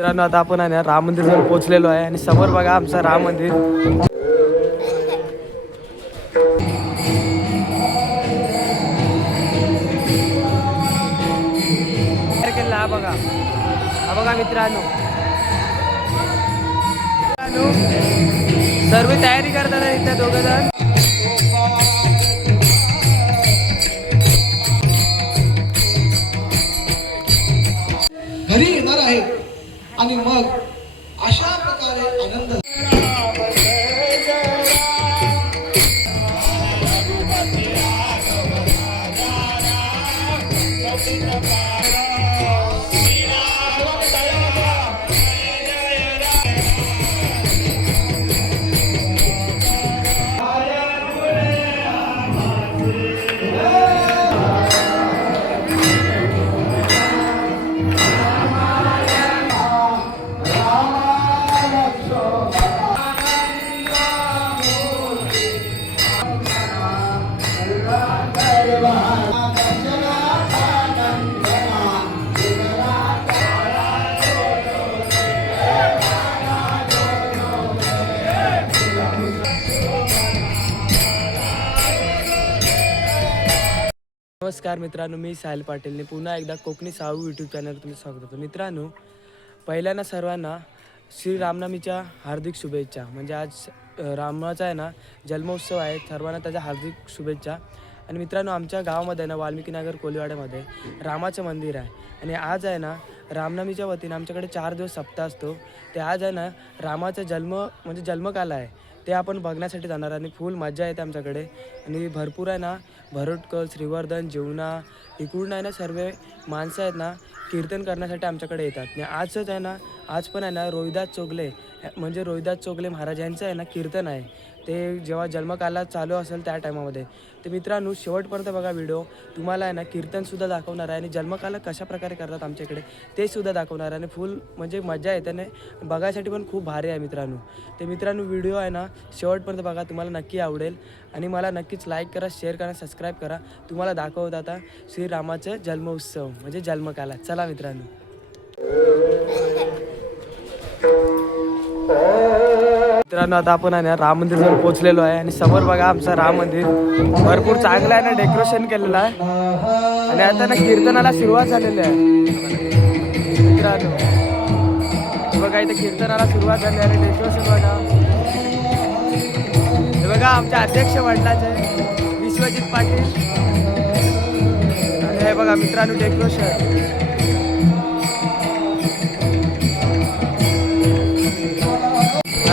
मित्रांनो आता आपण आहे ना राम मंदिर जवळ पोहोचलेलो आहे आणि समोर बघा आमचं राम मंदिर. केला हा बघा, हा बघा मित्रांनो. सर्व तयारी करतात इथे दोघं जण. घरी येणार आहे आणि मग अशा प्रकारे आनंद. नमस्कार मित्रांनो, मी साहिल पाटीलने पुन्हा एकदा कोकणी साहू यूट्यूब चॅनलवर तुम्ही स्वागत करतो. मित्रांनो, पहिल्यांदा सर्वांना श्री रामनवमीच्या हार्दिक शुभेच्छा. म्हणजे आज रामाचा आहे ना जन्मोत्सव आहे. सर्वांना त्याच्या हार्दिक शुभेच्छा. आणि मित्रांनो, आमच्या गावामध्ये ना वाल्मिकी नगर कोलीवाड्यामध्ये रामाचं मंदिर आहे आणि आज आहे ना रामनवमीच्या वतीने आमच्याकडे 4 दिवस सप्ताह असतो. ते आज आहे ना रामाचा जन्म म्हणजे जन्मकाल आहे ते आपण बघण्यासाठी जाणार आणि फुल मजा येते आमच्याकडे. आणि भरपूर आहे ना भरोटकर, श्रीवर्धन, जेवणा इकडून आहे ना सर्व माणसं आहेत ना कीर्तन करण्यासाठी आमच्याकडे येतात. आणि आजच आहे ना आज पण आहे ना रोहिदास चोगले म्हणजे रोहिदास चोगले महाराज यांचं आहे ना कीर्तन आहे. ते जेव्हा जन्मकाला चालू असेल त्या टायमामध्ये. तर मित्रांनो, शेवटपर्यंत बघा व्हिडिओ. तुम्हाला आहे ना कीर्तनसुद्धा दाखवणार आहे आणि जन्मकाला कशा प्रकारे करतात आमच्याकडे ते सुद्धा दाखवणार आहे. आणि फुल म्हणजे मजा येते ना बघायसाठी पण खूप भारी आहे मित्रांनो. ते मित्रांनो व्हिडिओ आहे ना शेवटपर्यंत बघा, तुम्हाला नक्की आवडेल. आणि मला नक्कीच लाईक करा, शेअर करा, सबस्क्राईब करा. तुम्हाला दाखवत आता श्रीरामाचं जन्मोत्सव म्हणजे जन्मकाला. चला मित्रांनो. मित्रांनो आता आपण आहे ना राम मंदिर जवळ पोहोचलेलो आहे आणि समोर बघा आमचं राम मंदिर. भरपूर चांगलं आहे ना डेकोरेशन केलेलं आहे आणि आता ना कीर्तनाला सुरुवात झालेली आहे. मित्रांनो बघा इथे कीर्तनाला सुरुवात झाली आणि डेकोरेशन बघा. हे बघा आमचे अध्यक्ष मंडळाचे विश्वजित पाटील. आणि हे बघा मित्रांनो डेकोरेशन.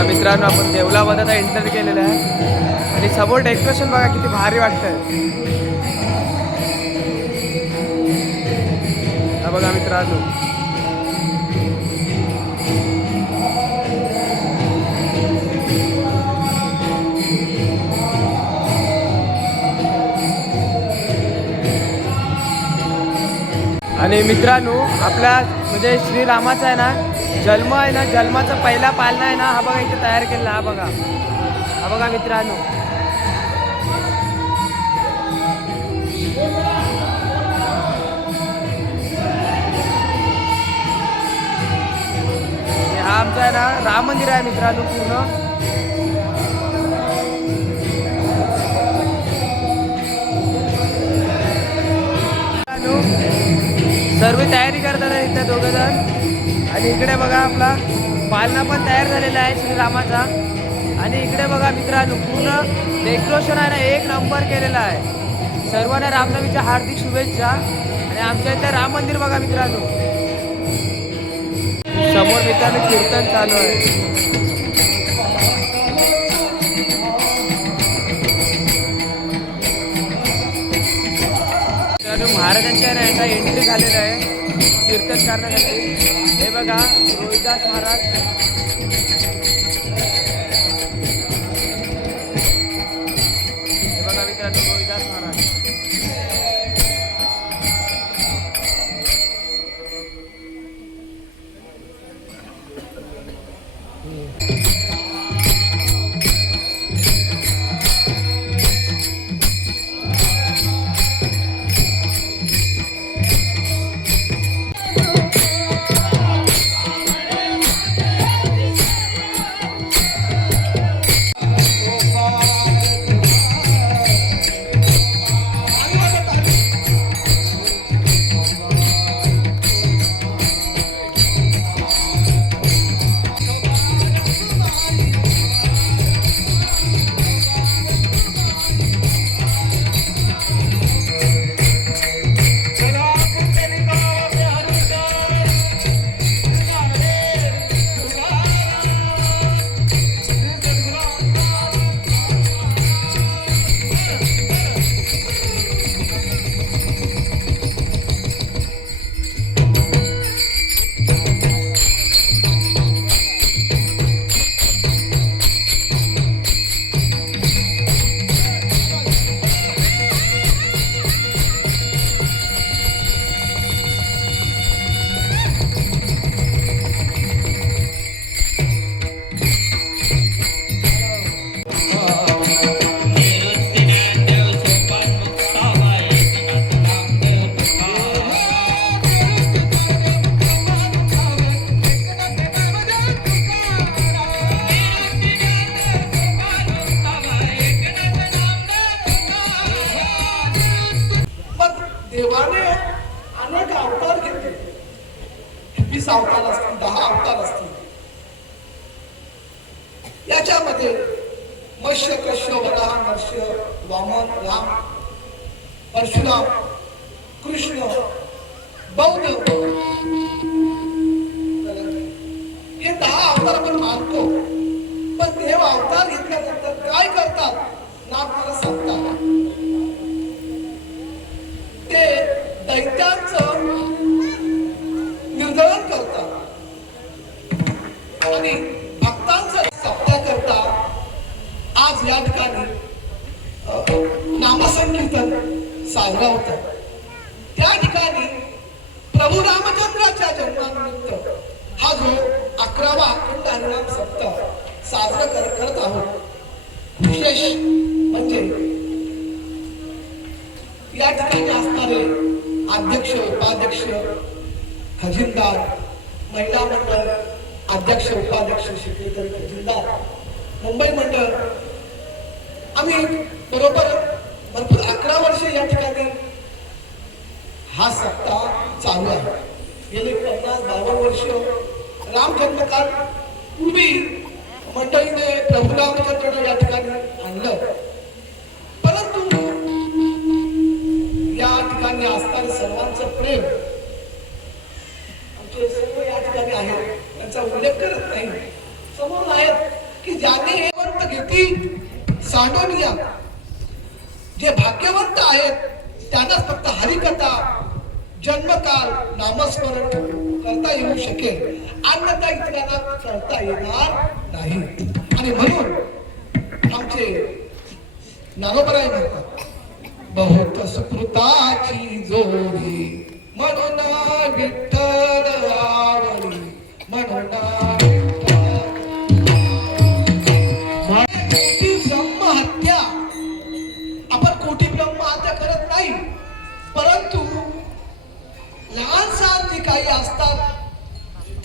मित्रांनो आपण देवलामध्ये आता एंटर केलेलं आहे आणि समोर डेकोरेशन बघा किती भारी वाटतंय. हा बघा मित्रांनो. आणि मित्रांनो आपल्या म्हणजे श्रीरामाचा आहे ना जन्म आहे ना जन्माचा पहिला पालना आहे ना हा बघा इथे तयार केलेला. हा बघा, हा बघा मित्रांनो. हा आमचा आहे ना राम मंदिर आहे मित्रांनो पूर्ण. सर्व तयारी करतात इथे दोघं जण. आणि इकडे बघा आपला पालना पण तयार झालेला आहे श्रीरामाचा. आणि इकडे बघा मित्रांनो पूर्ण डेकोरेशन आहे ना एक नंबर केलेला आहे. सर्वांना रामनवमीच्या हार्दिक शुभेच्छा. आणि आमच्या इथे राम मंदिर बघा मित्रांनो. समोर मित्रांनो कीर्तन चालू आहे. महाराजांच्या ना एंट्री झालेलं आहे कीर्तन करण्यासाठी. हे बघा रोहिदास महाराज. हे बघा मित्रांनो रोहिदास महाराज. अवतार असतील. याच्यामध्ये मत्स्य कश्य वराह नरसिंह वामन राम परशुराम कृष्ण बौद्ध हे 10 अवतार आपण मानतो. पण देव अवतार घेतल्यानंतर काय करतात नाम मला सांगतात. ते दैत्यांचं निर्दळन करतात आणि भक्तांचा सत्या करता. आज या ठिकाणी नामसंकीर्तन साजरा होतं. त्या ठिकाणी प्रभू रामचंद्राच्या जन्मानिमित्त हा जो 11वा अखंड हरिनाम सप्ताह साजरा करत आहोत. विशेष म्हणजे या ठिकाणी असणारे अध्यक्ष उपाध्यक्ष खजिनदार महिला मंडळ अध्यक्ष उपाध्यक्ष सेक्रेटरी खजिनदार मुंबई मंडळ आम्ही बरोबर भरपूर 11 वर्ष या ठिकाणी हा सप्ताह चालू आहे. गेले 50-52 वर्ष राम जन्मकाळ पूर्वी मंडळीने प्रभू रामचंद्र या ठिकाणी आणलं. परंतु या ठिकाणी असणारे सर्वांचं प्रेम आमचे सर्व या ठिकाणी आहेत. त्यांचा उल्लेख करत नाही. समोर आहेत की ज्याने हे वंत घेतली सांडोनिया. जे भाग्यवंत आहेत त्यांनाच फक्त हरिकथा जन्मकाल नामस्मरण करता येऊ शकेल. अन्यथा इतरांना करता येणार नाही. आणि म्हणून आमचे नारोबराय म्हणतात बहुत सुकृताची जोडी म्हणून विठ्ठल आवडी म्हणून ब्रह्महत्या. आपण कोटी ब्रह्महत्या करत नाही. परंतु लहान सहान जे काही असतात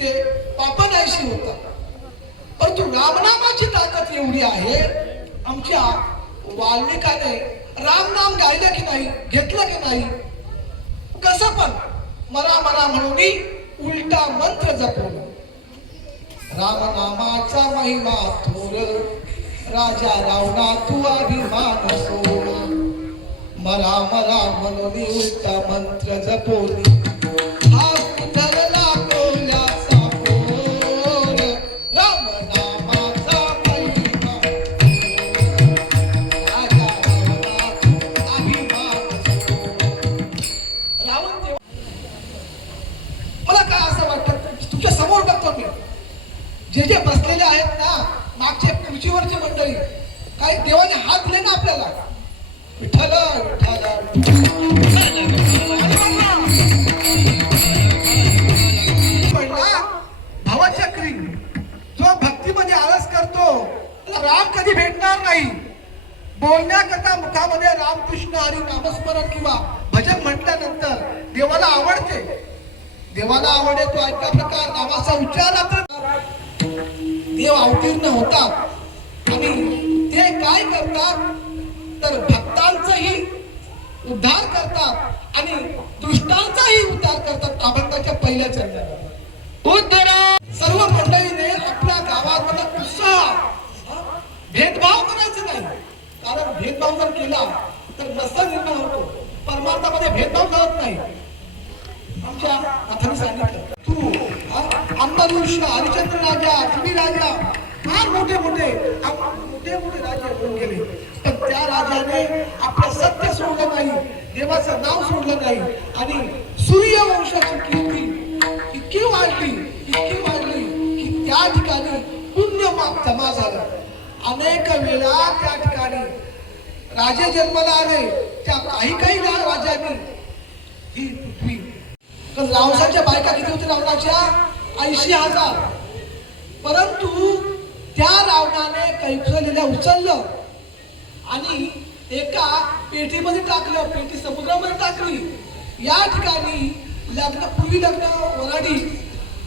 ते पापनाशी होतात. परंतु रामनामाची ताकद एवढी आहे. आमच्या वाल्मिकाने रामनाम गायलं की नाही घेतलं की नाही कसं पण मरा मरा म्हणून उलटा मंत्र जपवलं. रामनामाचा महिमा थोर राजा रावणा तू अभिमान सोड. मरा मरा म्हणून उलटा मंत्र जपवली. हा उतरला कोल्याचा पोर रामनामाचा महिमा राजा रावणा तू अभिमान सोड. रावण मला काय असं वाटतं तुमच्या समोर बघतो मी जे जे बसलेले आहेत ना मागचे खुर्चीवरची मंडळी काय देवाने हात दिले ना आपल्याला. विठ्ठल विठ्ठल भावचक्री जो भक्तीमध्ये आळस करतो त्याला राम कधी भेटणार नाही. बोलण्याकरता मुखामध्ये रामकृष्ण हरी नामस्मरण किंवा भजन म्हटल्यानंतर देवाला आवडते. देवाला आवडे तो ऐका प्रकार नामाचा उच्चार देव अवतीर्ण होतात. आणि ते काय करतात तर भक्तांचाही उद्धार करतात आणि दुष्टांचाही उद्धार करतात. अभंगाच्या पहिल्या चरणात सर्व मंडळीने आपल्या गावामध्ये उत्साह भेदभाव करायचा नाही. कारण भेदभाव जर केला तर नसता निर्माण होतो. परमार्थामध्ये भेदभाव करत नाही. आमच्या नाथांनी सांगितलं तू अंबरीष हरिश्चंद्र राजा शिवी राजा फार मोठे मोठे राजे होऊन गेले. पण त्या राजाने आपलं सत्य सोडलं नाही. देवाचं नाव सोडलं नाही. आणि सूर्यवंशाची कीर्ती इतकी वाढली की त्या ठिकाणी पुण्यमाप जमा झालं. अनेक वेळा त्या ठिकाणी राजे जन्माला आले. त्या काही राजांनी ही पृथ्वी तर रावसाच्या बायका किती होत्या रावणाच्या 80,000. परंतु त्या रावणाने कैफलेल्या उचललं आणि एका पेटीमध्ये टाकलं. पेटी समुद्रामध्ये टाकली. या ठिकाणी पूर्वी लग्न वराडी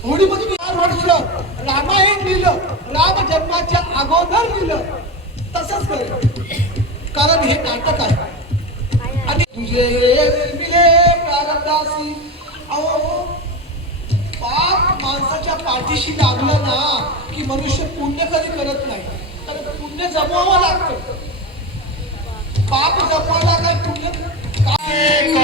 होळीमध्ये 4 वर्ष रामायण लिहिलं. राम जन्माच्या अगोदर लिहिलं. तसंच करेल कारण हे नाटक आहे. आणि तुझे मिले प्रारंभासी पाप माणसाच्या पाठीशी लागलं ना की मनुष्य पुण्य कधी करत नाही, तर पुण्य जमवावं लागतं. पाप जमवायला काय पुण्य काय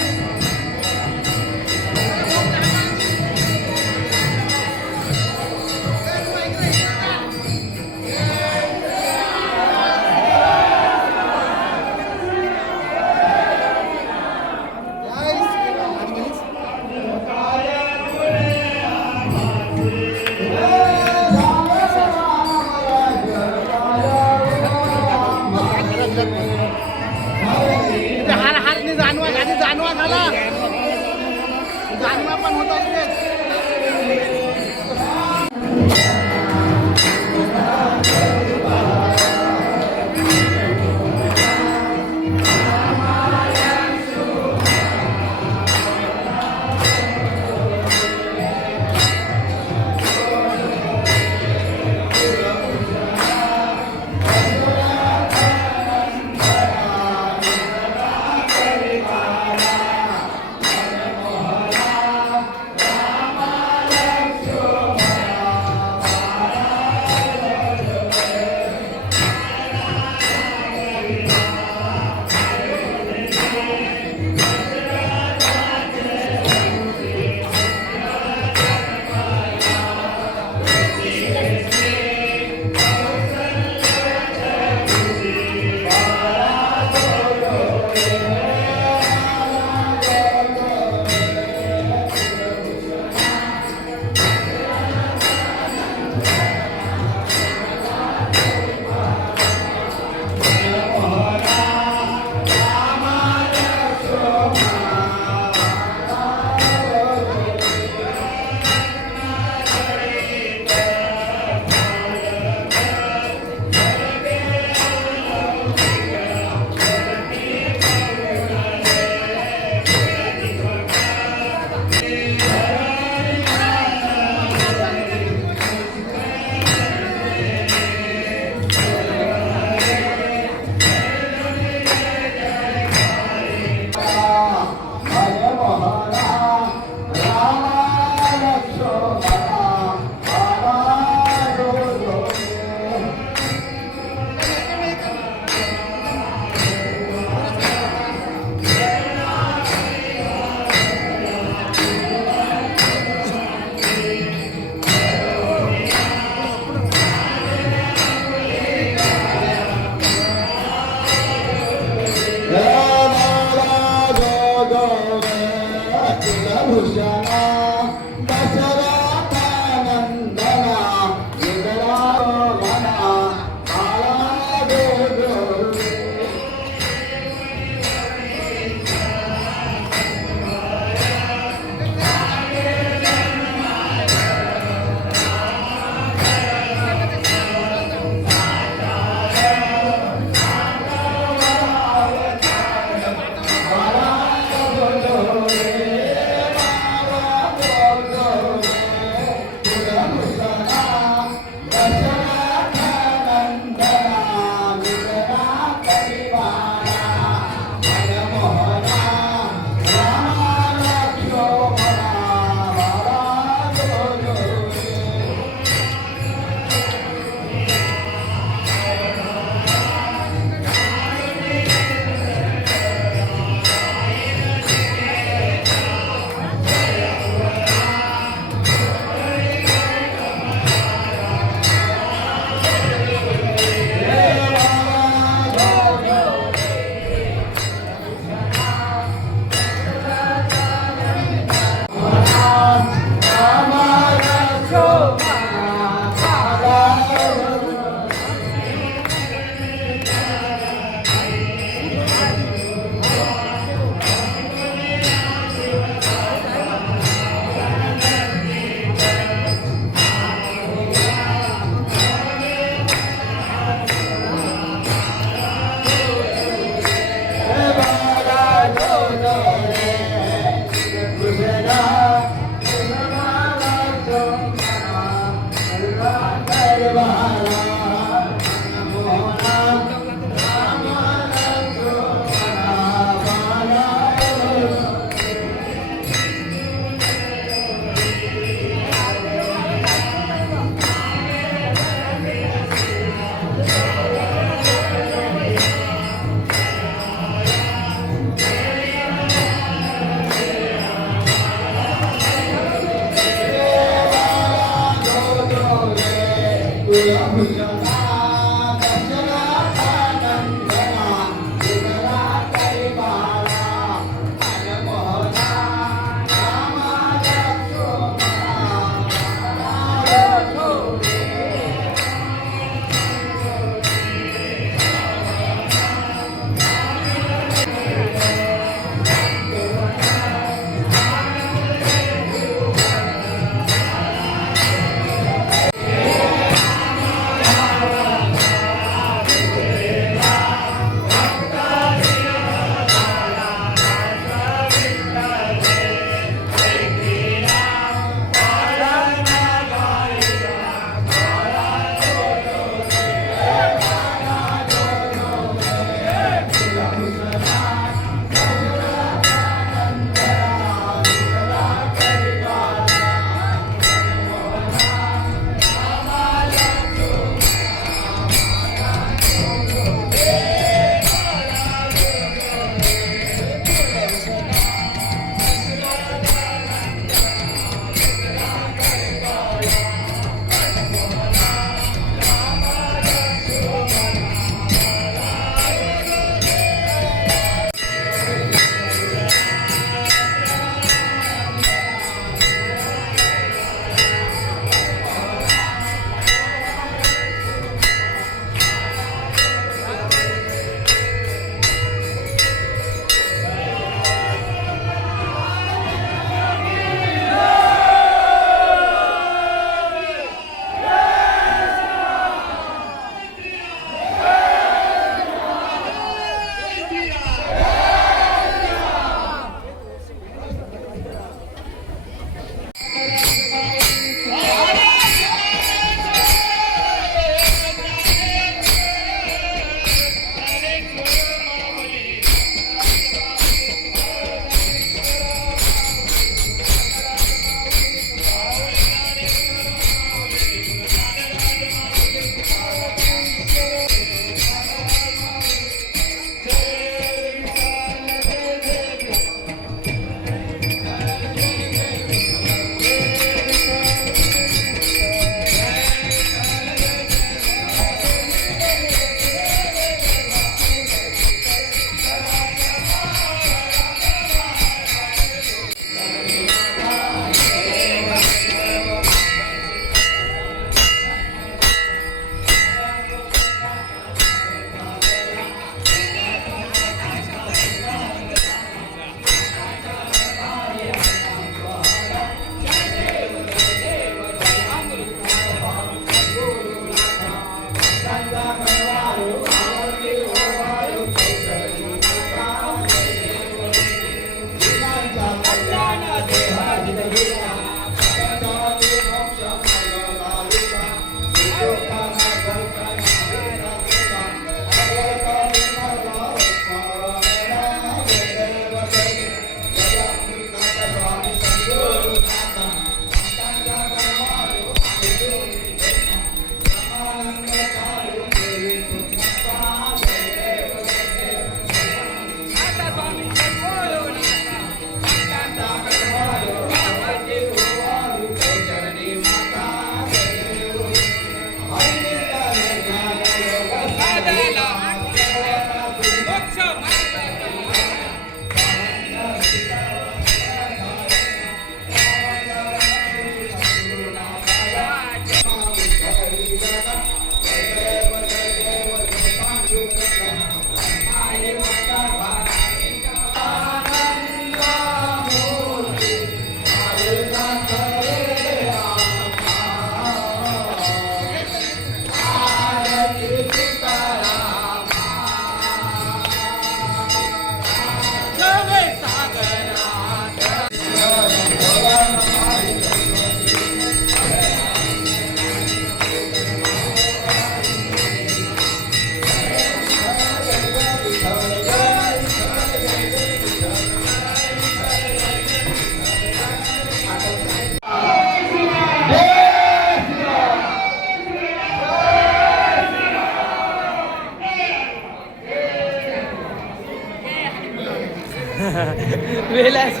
वेलास